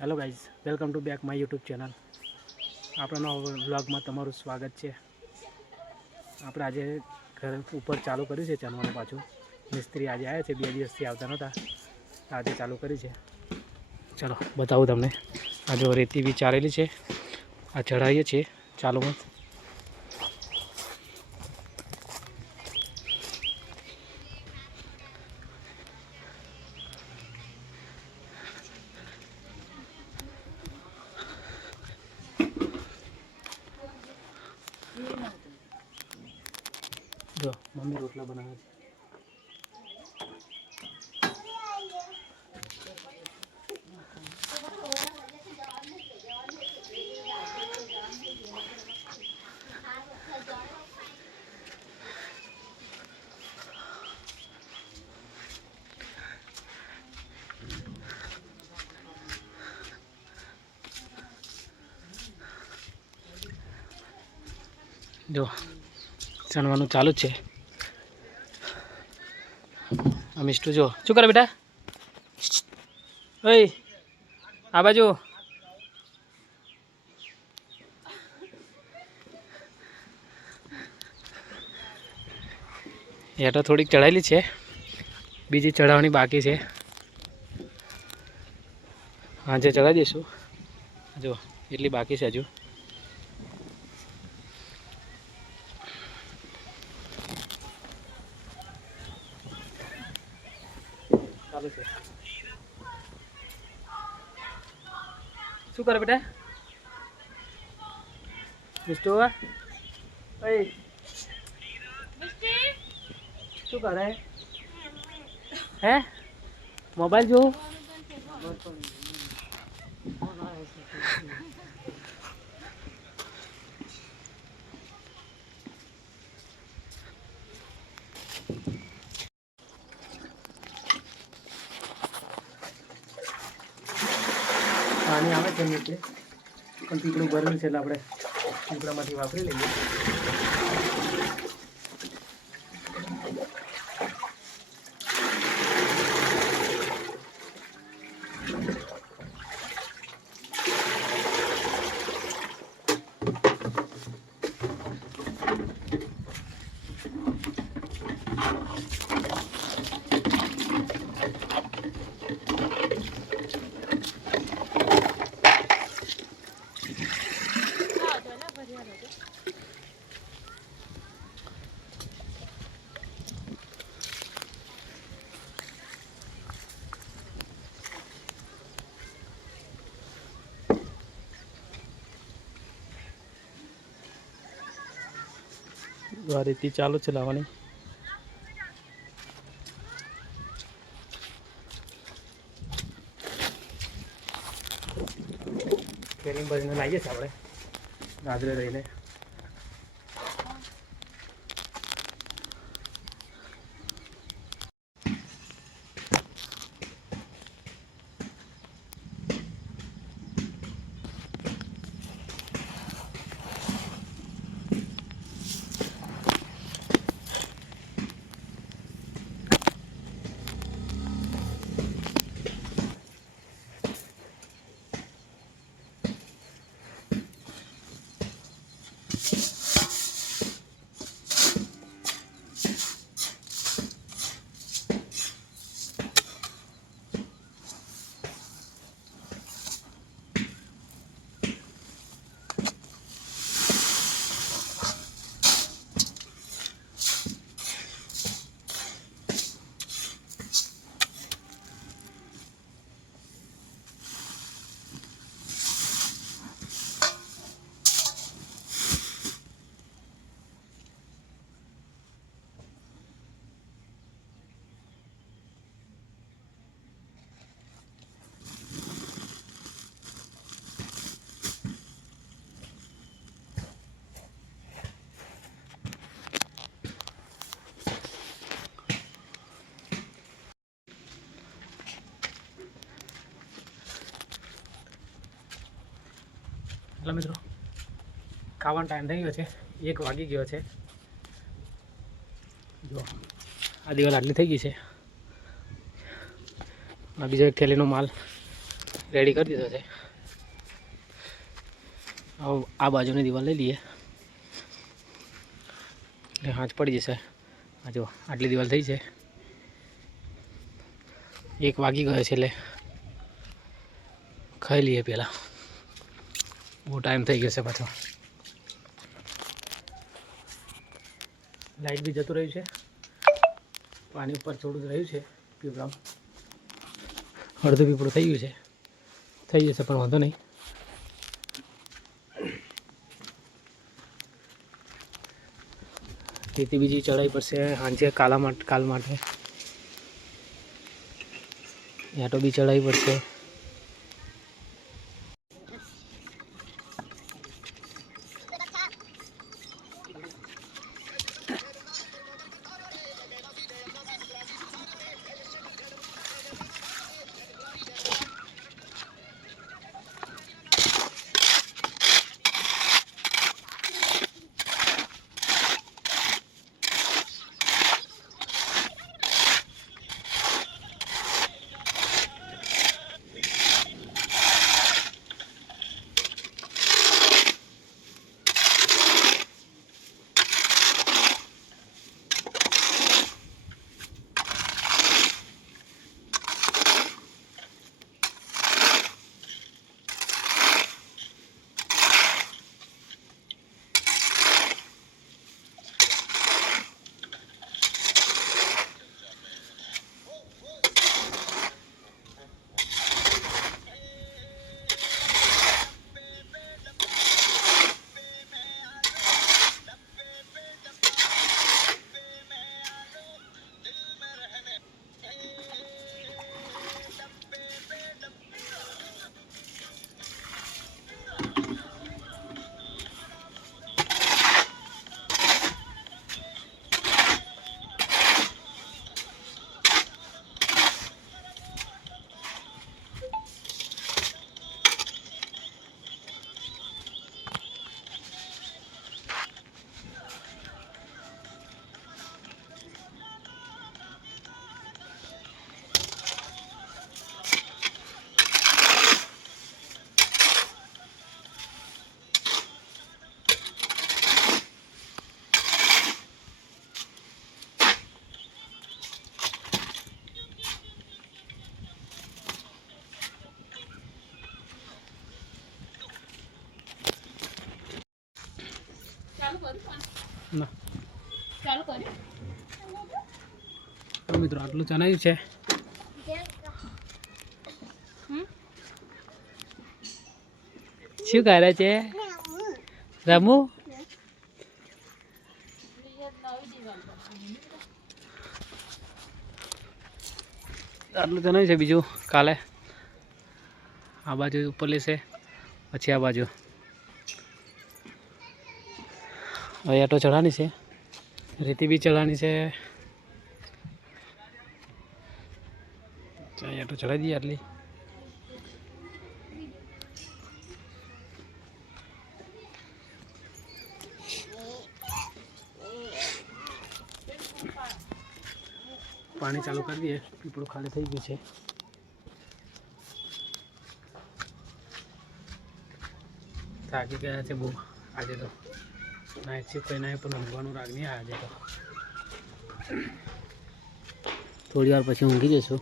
Hello guys, welcome to back my YouTube channel. આપણા નવા વ્લોગમાં તમારું સ્વાગત છે. આપણે આજે ઘર ઉપર ચાલુ કર્યું છે ચણવાનું પાછું. મિસ્ત્રી આજે આવ્યા છે, 2 દિવસથી આવતા નહોતા, આજે ચાલુ કરી છે. ચાલો બતાવું તમને. આ જો રેતી બી ચાલેલી છે, આ ચઢાવીએ છીએ ચાલુમાં. જો મમ્મી રોટલા બનાવે છે. જો ચણવાનું ચાલુ જ છે. આ મિસ્ટુ જો શું કરે બેટા? ઓય આ બાજુ. હેઠો થોડીક ચડાયેલી છે, બીજી ચડાવવાની બાકી છે. આજે ચડાવી દઈશું. જો એટલી બાકી છે હજુ. ચાલુ છે. શું કરે બેટા? મિસ્ટુ ઓય શું કરે? હે મોબાઈલ જોઉં? પાણી આવે છે નીચે, પણ પીપળું ભરેલું છે એટલે આપણે પીપળામાંથી વાપરી લઈએ. આ રીતિ ચાલુ છે લાવવાની. કેરી ભરીને લાવીએ છીએ આપણે ગાજરે લઈને. એટલે મિત્રો ખાવાનો ટાઈમ થઈ ગયો છે, 1 વાગી ગયો છે. જો આ દિવાલ આટલી થઈ ગઈ છે. આ બીજો એક થેલીનો માલ રેડી કરી દીધો છે. હવે આ બાજુની દિવાલ લઈ લઈએ એટલે હાથ પડી જશે. આ જો આટલી દિવાલ થઈ છે. 1 વાગી ગયો છે એટલે ખાઈ લઈએ પહેલાં. બહુ ટાઈમ થઈ ગયો છે પાછો. લાઇટ બી જતું રહ્યું છે. પાણી ઉપર થોડું રહ્યું છે પીવડાવ. અડધું પીપળું થઈ ગયું છે. થઈ જશે પણ વાંધો નહીં. તેથી બીજી ચડાઈ પડશે સાંજે કાલ માટે. યાટો બી ચડાવી પડશે. ના મિત્રો આટલું ચણાયું છે. શું કરે છે રમુ? આટલું ચણાયું છે. બીજું કાલે આ બાજુ ઉપર લેશે, પછી આ બાજુ હવે આટો ચઢાની છે. રેતી બી ચઢાની છે. આટો ચઢાવી દઈએ. આટલી પાણી ચાલુ કરી દઈએ. પીપળું ખાલી થઈ ગયું છે. થાકી ગયા છે બહુ આજે તો. નાઇટ શિફ્ટ કહીને પણ ઊંઘવાનું રાગ નહીં આજે તો. થોડી વાર પછી ઊંઘી જઈશું.